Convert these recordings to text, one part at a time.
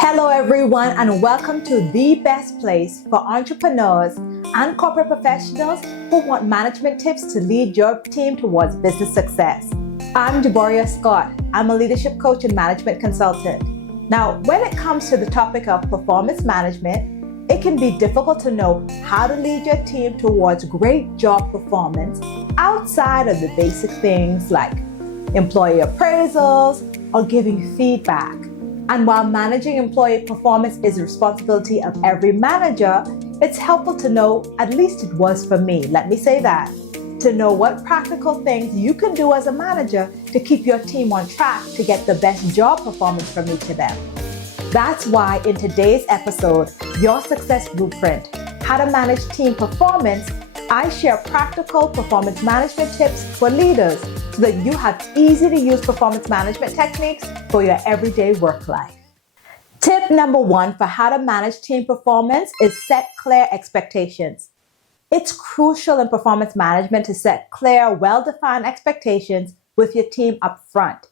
Hello, everyone, and welcome to the best place for entrepreneurs and corporate professionals who want management tips to lead your team towards business success. I'm Jeboria Scott. I'm a leadership coach and management consultant. Now, when it comes to the topic of performance management, it can be difficult to know how to lead your team towards great job performance outside of the basic things like employee appraisals or giving feedback. And while managing employee performance is the responsibility of every manager, it's helpful to know, at least it was for me, let me say that, to know what practical things you can do as a manager to keep your team on track to get the best job performance from each of them. That's why in today's episode, Your Success Blueprint, How to Manage Team Performance, I share practical performance management tips for leaders so that you have easy to use performance management techniques for your everyday work life. Tip number 1 for how to manage team performance is set clear expectations. It's crucial in performance management to set clear, well-defined expectations with your team up front.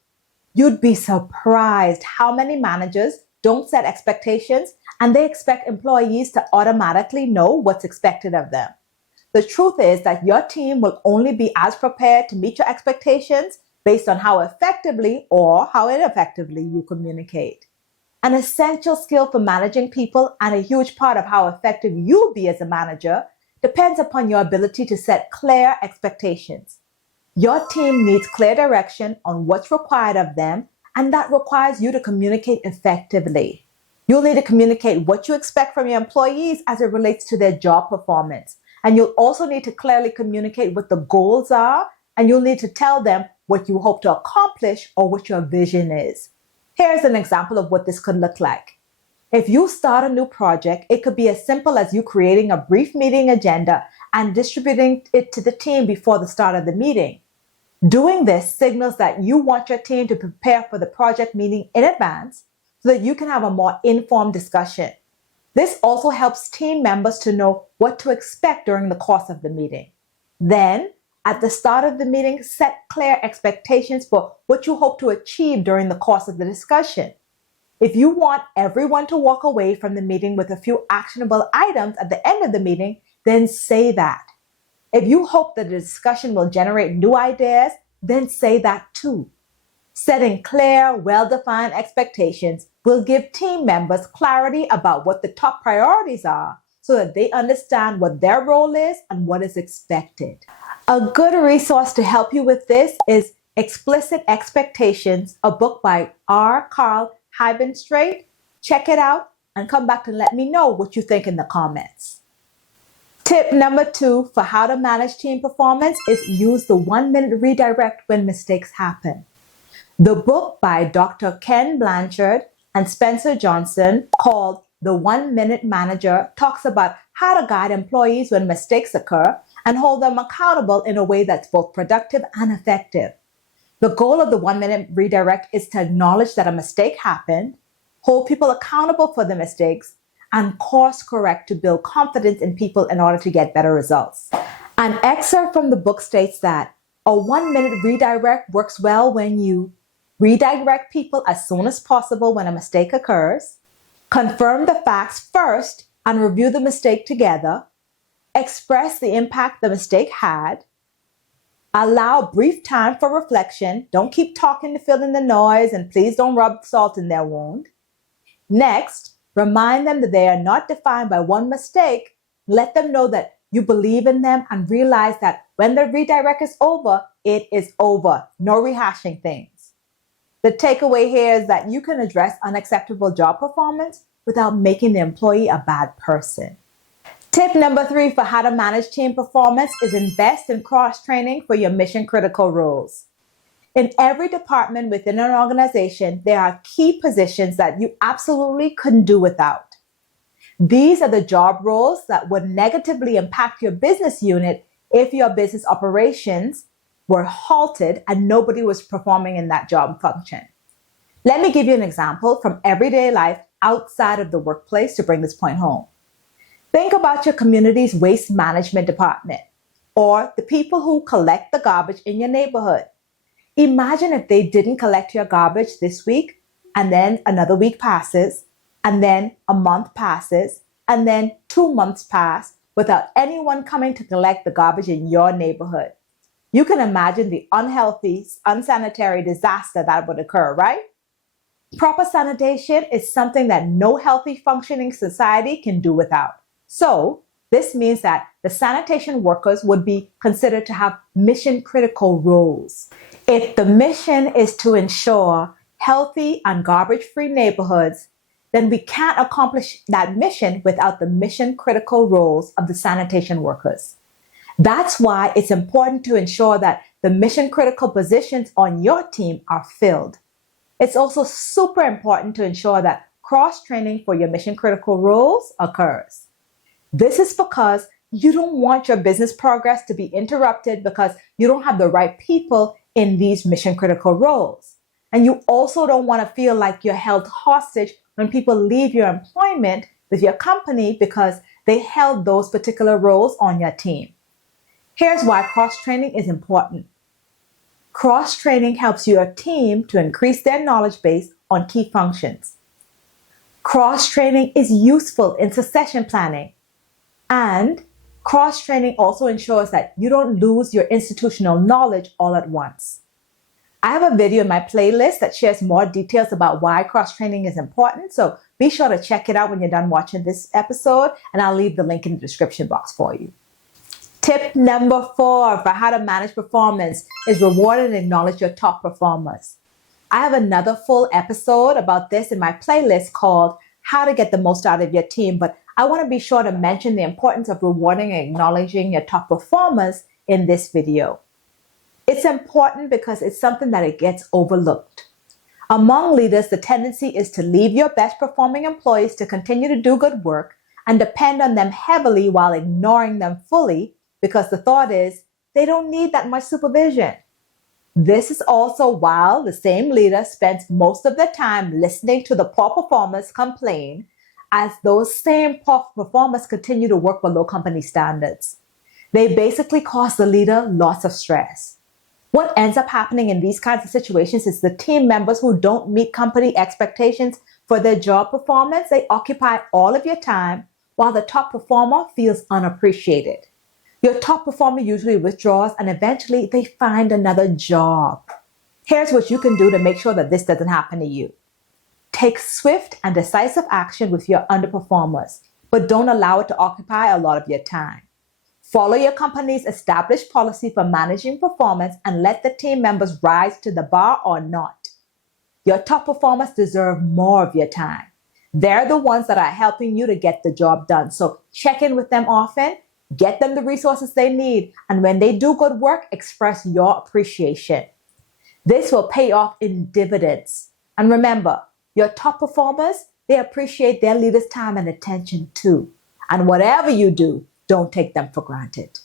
You'd be surprised how many managers don't set expectations and they expect employees to automatically know what's expected of them. The truth is that your team will only be as prepared to meet your expectations based on how effectively or how ineffectively you communicate. An essential skill for managing people and a huge part of how effective you'll be as a manager depends upon your ability to set clear expectations. Your team needs clear direction on what's required of them, and that requires you to communicate effectively. You'll need to communicate what you expect from your employees as it relates to their job performance. And you'll also need to clearly communicate what the goals are, and you'll need to tell them what you hope to accomplish or what your vision is. Here's an example of what this could look like. If you start a new project, it could be as simple as you creating a brief meeting agenda and distributing it to the team before the start of the meeting. Doing this signals that you want your team to prepare for the project meeting in advance so that you can have a more informed discussion. This also helps team members to know what to expect during the course of the meeting. Then, at the start of the meeting, set clear expectations for what you hope to achieve during the course of the discussion. If you want everyone to walk away from the meeting with a few actionable items at the end of the meeting, then say that. If you hope that the discussion will generate new ideas, then say that too. Setting clear, well-defined expectations will give team members clarity about what the top priorities are so that they understand what their role is and what is expected. A good resource to help you with this is Explicit Expectations, a book by R. Carl Heibenstreit. Check it out and come back and let me know what you think in the comments. Tip number 2 for how to manage team performance is use the 1-minute redirect when mistakes happen. The book by Dr. Ken Blanchard and Spencer Johnson, called The 1-Minute Manager, talks about how to guide employees when mistakes occur and hold them accountable in a way that's both productive and effective. The goal of the 1-minute redirect is to acknowledge that a mistake happened, hold people accountable for the mistakes, and course correct to build confidence in people in order to get better results. An excerpt from the book states that a 1-minute redirect works well when you redirect people as soon as possible when a mistake occurs, confirm the facts first and review the mistake together, express the impact the mistake had, allow brief time for reflection, don't keep talking to fill in the noise, and please don't rub salt in their wound. Next, remind them that they are not defined by one mistake. Let them know that you believe in them and realize that when the redirect is over, it is over. No rehashing things. The takeaway here is that you can address unacceptable job performance without making the employee a bad person. Tip number 3 for how to manage team performance is invest in cross-training for your mission-critical roles. In every department within an organization, there are key positions that you absolutely couldn't do without. These are the job roles that would negatively impact your business unit if your business operations were halted and nobody was performing in that job function. Let me give you an example from everyday life outside of the workplace to bring this point home. Think about your community's waste management department or the people who collect the garbage in your neighborhood. Imagine if they didn't collect your garbage this week and then another week passes and then a month passes, and then 2 months pass without anyone coming to collect the garbage in your neighborhood. You can imagine the unhealthy, unsanitary disaster that would occur, right? Proper sanitation is something that no healthy functioning society can do without. So, this means that the sanitation workers would be considered to have mission critical roles. If the mission is to ensure healthy and garbage-free neighborhoods, then we can't accomplish that mission without the mission critical roles of the sanitation workers. That's why it's important to ensure that the mission critical positions on your team are filled. It's also super important to ensure that cross-training for your mission critical roles occurs. This is because you don't want your business progress to be interrupted because you don't have the right people in these mission critical roles. And you also don't want to feel like you're held hostage when people leave your employment with your company because they held those particular roles on your team. Here's why cross-training is important. Cross-training helps your team to increase their knowledge base on key functions. Cross-training is useful in succession planning. And cross-training also ensures that you don't lose your institutional knowledge all at once. I have a video in my playlist that shares more details about why cross-training is important, so be sure to check it out when you're done watching this episode, and I'll leave the link in the description box for you. Tip number 4 for how to manage performance is reward and acknowledge your top performers. I have another full episode about this in my playlist called How to Get the Most Out of Your Team, but I want to be sure to mention the importance of rewarding and acknowledging your top performers in this video. It's important because it's something that it gets overlooked. Among leaders, the tendency is to leave your best performing employees to continue to do good work and depend on them heavily while ignoring them fully because the thought is they don't need that much supervision. This is also while the same leader spends most of their time listening to the poor performers complain as those same poor performers continue to work below company standards. They basically cause the leader lots of stress. What ends up happening in these kinds of situations is the team members who don't meet company expectations for their job performance, they occupy all of your time while the top performer feels unappreciated. Your top performer usually withdraws and eventually they find another job. Here's what you can do to make sure that this doesn't happen to you. Take swift and decisive action with your underperformers, but don't allow it to occupy a lot of your time. Follow your company's established policy for managing performance and let the team members rise to the bar or not. Your top performers deserve more of your time. They're the ones that are helping you to get the job done. So check in with them often, get them the resources they need, and when they do good work, express your appreciation. This will pay off in dividends. And remember, your top performers, they appreciate their leaders' time and attention too. And whatever you do, don't take them for granted.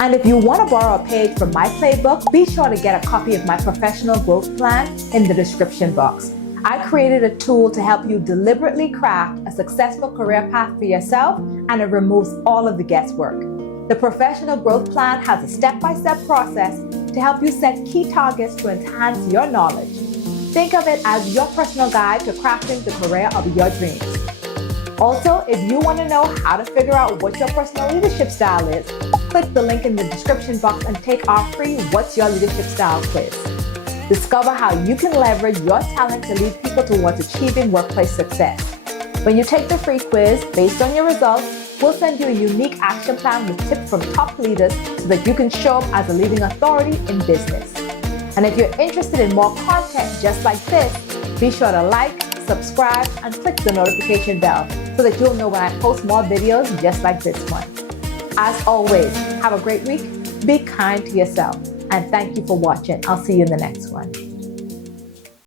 And if you want to borrow a page from my playbook, be sure to get a copy of my professional growth plan in the description box. I created a tool to help you deliberately craft a successful career path for yourself, and it removes all of the guesswork. The professional growth plan has a step-by-step process to help you set key targets to enhance your knowledge. Think of it as your personal guide to crafting the career of your dreams. Also, if you want to know how to figure out what your personal leadership style is, click the link in the description box and take our free What's Your Leadership Style quiz. Discover how you can leverage your talent to lead people towards achieving workplace success. When you take the free quiz, based on your results, we'll send you a unique action plan with tips from top leaders so that you can show up as a leading authority in business. And if you're interested in more content just like this, be sure to like, subscribe, and click the notification bell so that you'll know when I post more videos just like this one. As always, have a great week, be kind to yourself, and thank you for watching. I'll see you in the next one.